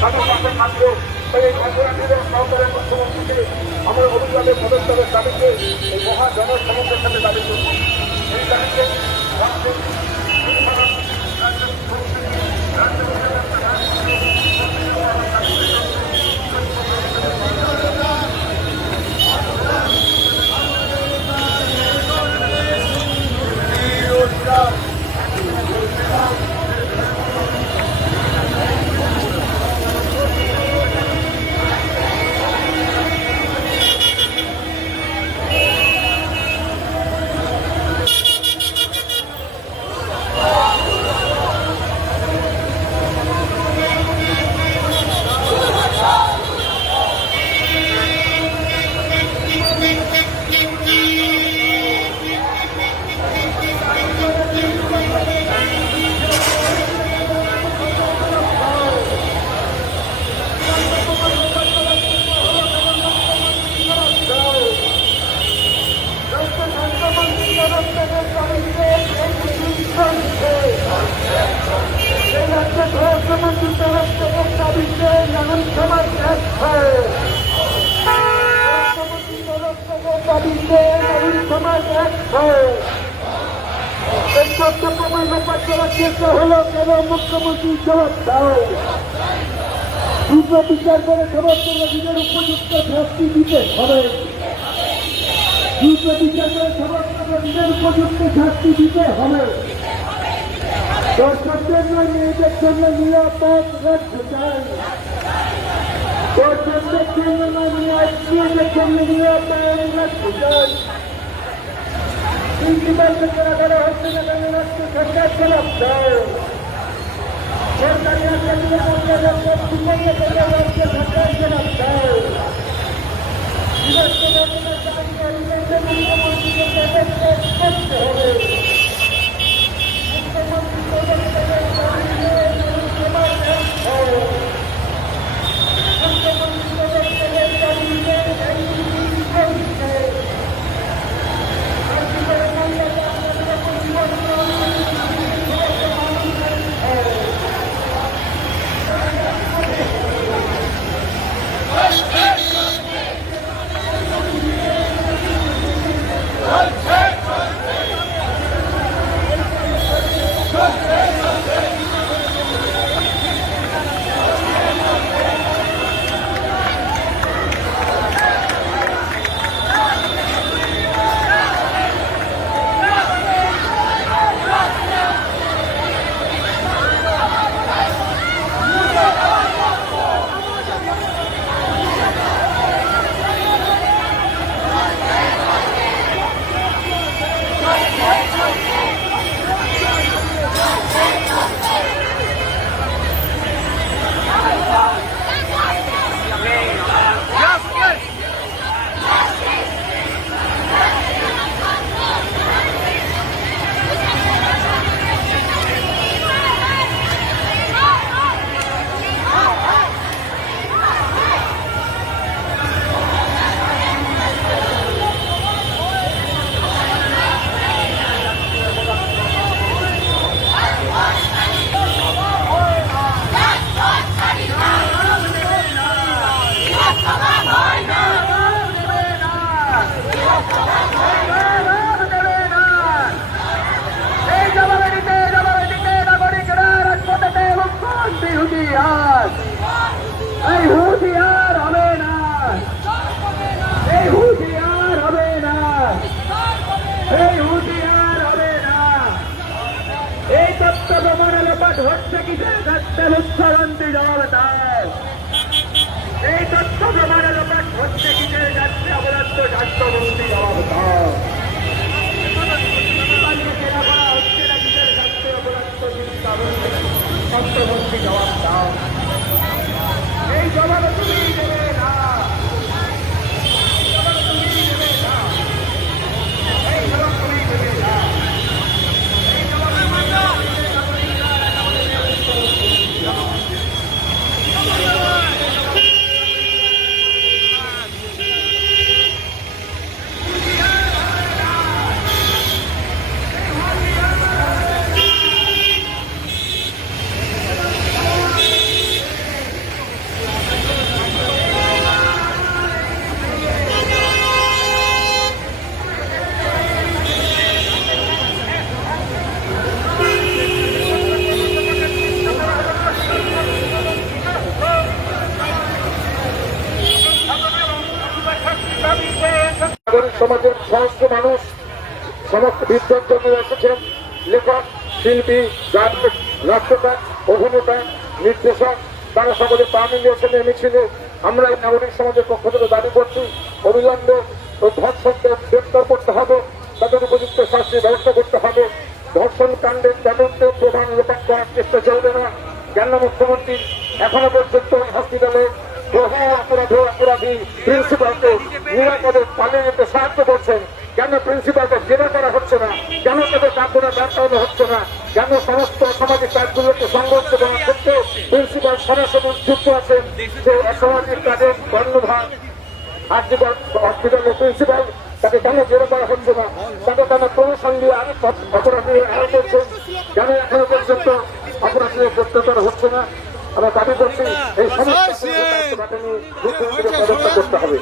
তাদের পাশে থাকবো। এই ঘটনাটির সরকারের মুখ্যমন্ত্রীকে আমার অভিযোগের পদত্যাগের দাবিতে এই মহা জনসমুদ্রের সাথে দাবি করব। এই দাবিতে মুখ্যমন্ত্রী জবাব দাও। দ্রুত বিচার করে সমস্ত রোগীদের উপযুক্ত শাস্তি দিতে হবে। দ্রুত বিচার করে সমস্ত রোগীদের উপযুক্ত শাস্তি দিতে হবে। দর্শকদের নয়, মেয়েদের জন্য নিরাপদ রাখতে চাই। দর্শকদের জন্য নয়, মেয়েদের জন্য নিরাপদ রাখতে চাই। প্রিন্সিপালকে করা করা হচ্ছে না, কেন রাখতে সরকার জবাব দাও। সরকারি সরকার জবাব দাও। করতে হবে। হচ্ছে কিসের কাছে মুখ্যমন্ত্রী জবাব দাও। এই তথ্য প্রমাণের ব্যাপার হচ্ছে কিসের কাছে অবরুদ্ধ স্বাস্থ্যমন্ত্রী জবাব দাও। হচ্ছে না কিসের কাছে অবরুদ্ধ স্বাস্থ্যমন্ত্রী জবাব দাও। এই জবাব তুমি দেবে না। সমাজের সমস্ত মানুষ, সমস্ত বিদ্যার জন্য এসেছেন লেখক, শিল্পী, গায়ক, নাট্যকার, অভিনেতা, নির্দেশক, তারা সকলে পা মিলিয়েছেন এই মিছিলে। আমরা এই নাগরিক সমাজের পক্ষ থেকে দাবি করছি, অবিলম্বে ওই ধর্ষকদের গ্রেপ্তার করতে হবে, তাদের উপযুক্ত শাস্তির ব্যবস্থা করতে হবে। ধর্ষণ কাণ্ডের তদন্তে প্রধান লোপাট করার চেষ্টা চলবে না। কেন মুখ্যমন্ত্রী এখনো পর্যন্ত হসপিটালে বহু অপরাধী প্রিন্সিপালকে নিরাপদে পালিয়ে যেতে সাহায্য করছেন? কেন প্রিন্সিপালকে জেরা করা হচ্ছে না? কেন তাদের কার্যকর ব্যর্থ হচ্ছে না? কেন সমস্ত সামাজিক কাজগুলোকে সংগঠিত করার ক্ষেত্রে প্রিন্সিপাল সরাসরি যুক্ত আছেন? যে অসামাজিক কাজের কর্ণধার আর্জিকর হসপিটালের প্রিন্সিপাল, তাকে কেন জেরা করা হচ্ছে না? তাকে কেন প্রমোশন দিয়ে অপরাধী আরো করছেন? কেন এখনো পর্যন্ত অপরাধীদের গ্রেপ্তার করা হচ্ছে না? আমরা দাবি করছি এই সমস্ত মুখ্যমন্ত্রী পদত্যাগ করতে হবে।